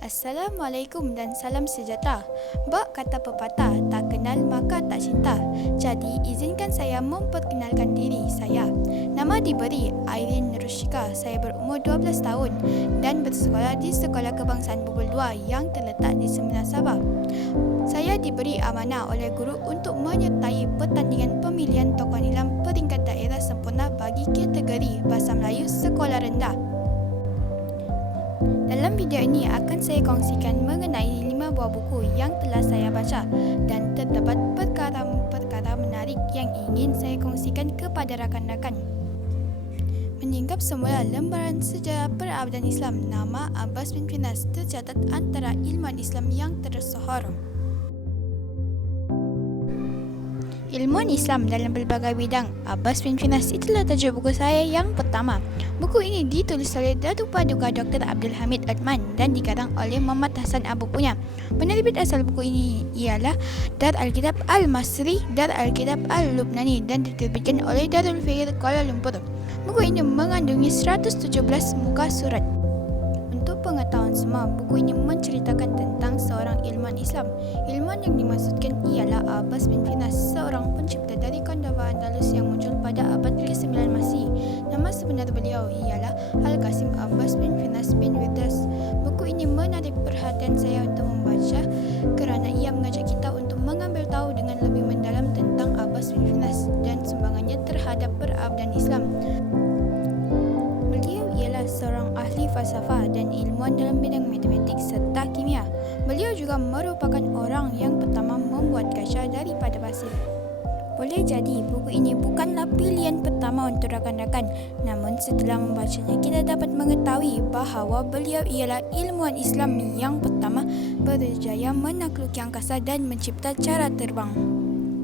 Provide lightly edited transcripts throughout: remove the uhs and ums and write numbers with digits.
Assalamualaikum dan salam sejahtera. Bak kata pepatah, tak kenal maka tak cinta. Jadi, izinkan saya memperkenalkan diri saya. Nama diberi Airin Rushika. Saya berumur 12 tahun dan bersekolah di Sekolah Kebangsaan Bubul 2 yang terletak di Semenar Sabah. Saya diberi amanah oleh guru untuk menyertai pertandingan pemilihan tokoh nilam peringkat daerah sempurna bagi kategori Bahasa Melayu Sekolah Rendah. Dalam video ini akan saya kongsikan mengenai 5 buah buku yang telah saya baca dan terdapat perkara-perkara menarik yang ingin saya kongsikan kepada rakan-rakan. Menyingkap semula lembaran sejarah perabdan Islam, nama Abbas bin Firnas tercatat antara ilmuwan Islam yang tersohor. Ilmuwan Islam dalam berbagai bidang, Abbas bin Firnas itulah tajuk buku saya yang pertama. Buku ini ditulis oleh Datuk Paduka Dr. Abdul Hamid Adman dan dikarang oleh Muhammad Hassan Abu Punya. Penerbit asal buku ini ialah Dar Alkitab Al-Masri, Dar Alkitab Al-Lubnani dan diterbitkan oleh Darul Fikr Kuala Lumpur. Buku ini mengandungi 117 muka surat. Untuk pengetahuan semua, buku ini menceritakan tentang seorang ilmuwan Islam. Ilmuwan yang dimaksudkan ialah Abbas bin Firnas, seorang pencipta dari Kondava Andalus yang muncul pada abad ke-9 Masih. Nama sebenar beliau ialah Al-Qasim Abbas bin Firnas bin Wirdas. Buku ini menarik perhatian saya untuk membaca kerana ia mengajak kita untuk mengambil tahu dengan lebih mendalam tentang Abbas bin Firnas dan sumbangannya terhadap perabdan Islam. Beliau ialah seorang ahli falsafah dan ilmuwan dalam bidang matematik serta kimia. Beliau juga merupakan orang yang pertama membuat kaca daripada pasir. Boleh jadi buku ini bukanlah pilihan pertama untuk rakan-rakan, namun setelah membacanya kita dapat mengetahui bahawa beliau ialah ilmuwan Islam yang pertama berjaya menakluki angkasa dan mencipta cara terbang.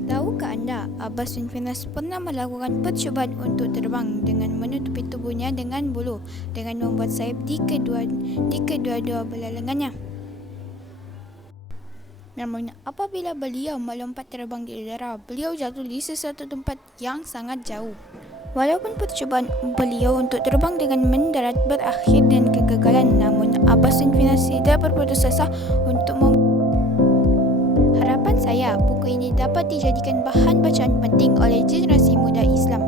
Tahukah anda, Abbas bin Firnas pernah melakukan percubaan untuk terbang dengan menutupi tubuhnya dengan bulu dengan membuat sayap di kedua-dua belah lengannya. Namun, apabila beliau melompat terbang di udara, beliau jatuh di sesuatu tempat yang sangat jauh. Walaupun percubaan beliau untuk terbang dengan mendarat berakhir dengan kegagalan, namun Abbas bin Firnas tidak berputus asa untuk Harapan saya, buku ini dapat dijadikan bahan bacaan penting oleh generasi muda Islam.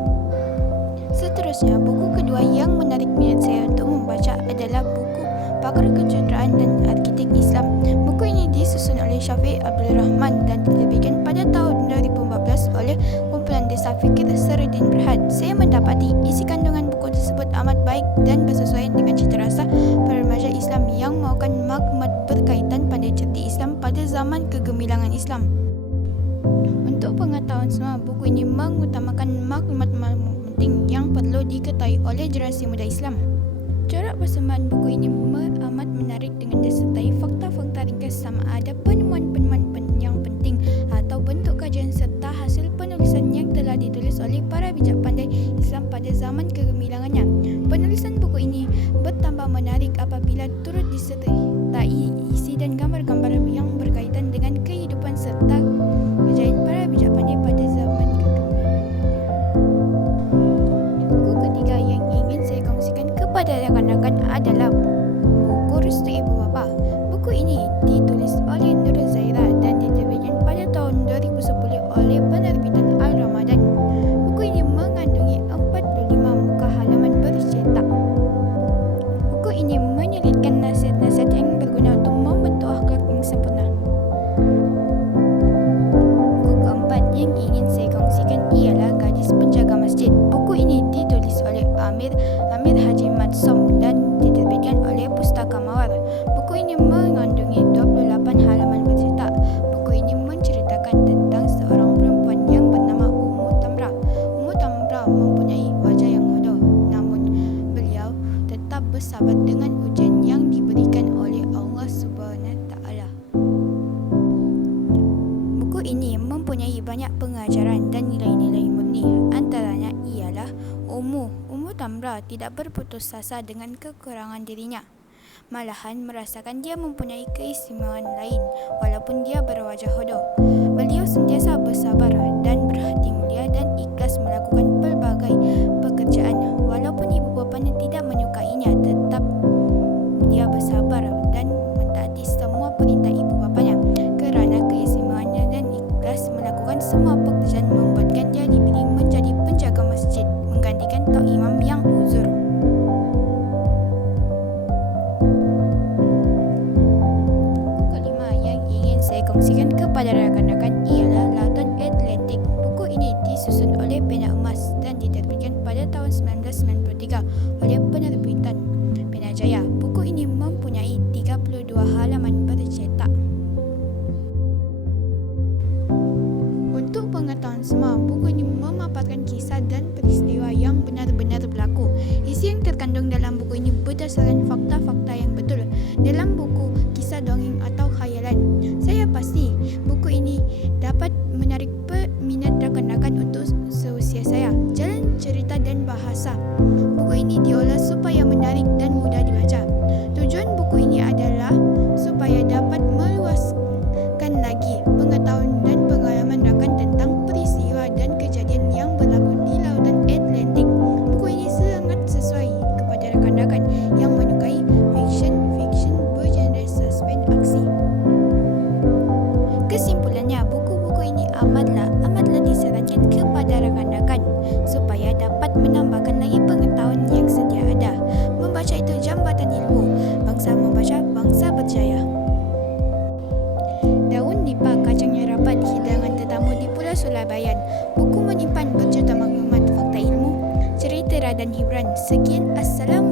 Seterusnya, buku kedua yang menarik minat saya untuk membaca adalah buku Pakar Kejuruteraan dan Arkitek Islam. Buku ini disusun oleh Syafiq Abdul Rahman dan diterbitkan pada tahun 2014 oleh kumpulan Desa Fikir Seruddin Berhad. Saya mendapati isi kandungan buku tersebut amat baik dan bersesuaian dengan cita rasa para remaja Islam yang mahukan maklumat berkaitan pada cerdik Islam pada zaman kegemilangan Islam. Untuk pengetahuan semua, buku ini mengutamakan maklumat-maklumat penting yang perlu diketahui oleh generasi muda Islam. Corak persembahan buku ini amat menarik dengan disertai fakta-fakta ringkas sama ada penemuan-penemuan yang penting atau bentuk kajian serta hasil penulisan yang telah ditulis oleh para bijak pandai Islam pada zaman kegemilangannya. Penulisan buku ini bertambah menarik apabila turut disertai isi dan gambar-gambar yang berkaitan dengan kehidupan serta kejayaan para bijak pandai pada zaman kegemilangan. Buku ketiga yang ingin saya kongsikan kepada rakan-rakan adalah buku Restu Ibu Bapa. Buku ini ditulis oleh Nur Zaira dan diterbitkan pada tahun 2010 oleh penerbitan Al-Ramadan. Buku ini mengandungi 45 muka halaman bercetak. Buku ini menyelitkan nasihat-nasihat yang berguna untuk membentuk akhlak yang sempurna. Buku keempat yang ingin saya kongsikan ialah Gadis Penjaga Masjid. Buku ini ditulis oleh Amir Haji Madsum dan diterbitkan oleh Pustaka Mawar. Buku ini mengandungi 28 halaman bercetak. Buku ini menceritakan tentang seorang perempuan yang bernama Ummu Tamrah. Ummu Tamrah mempunyai wajah yang bodoh, namun beliau tetap bersabar dengan ujian yang diberikan oleh Allah SWT. Buku ini mempunyai banyak pengajaran dan nilai-nilai murni. Antaranya ialah Ummu Tamrah tidak berputus asa dengan kekurangan dirinya. Malahan merasakan dia mempunyai keistimewaan lain walaupun dia berwajah bodoh. Beliau sentiasa bersabar dan berhati mulia dan ikhlas melakukan pelbagai pekerjaan. Walaupun ibu bapanya tidak menyukainya, tetap dia bersabar dan mentaati kepada rakan-rakan ialah Lautan Atlantik. Buku ini disusun oleh Pena Emas dan diterbitkan pada tahun 1993 oleh penerbitan Pena Jaya. Buku ini mempunyai 32 halaman bercetak. Untuk pengetahuan semua, buku ini memaparkan kisah dan peristiwa yang benar-benar berlaku. Isi yang terkandung dalam buku ini berdasarkan fakta-fakta yang betul. Dalam buku kisah dongeng atau khayalan, saya pasti buku ini dapat menarik peminat rakan-rakan untuk seusia saya. Jalan cerita dan bahasa. Buku ini diolah supaya menarik dan mudah dibaca. Tujuan buku ini adalah supaya dapat meluaskan lagi pengetahuan dan pengalaman rakan tentang peristiwa dan kejadian yang berlaku di Lautan Atlantik. Buku ini sangat sesuai kepada rakan-rakan yang menyukai fiction bergenre suspense aksi. Kesimpulannya, buku-buku ini amatlah disarankan kepada rakan-rakan supaya dapat menambahkan lagi pengetahuan yang sedia ada. Membaca itu jambatan ilmu. Bangsa membaca, bangsa berjaya. Daun nipah kacangnya rapat, hidangan tetamu di Pulau Sulabayan. Buku menyimpan berjuta maklumat, fakta ilmu, cerita dan hiburan. Sekian, Assalamualaikum.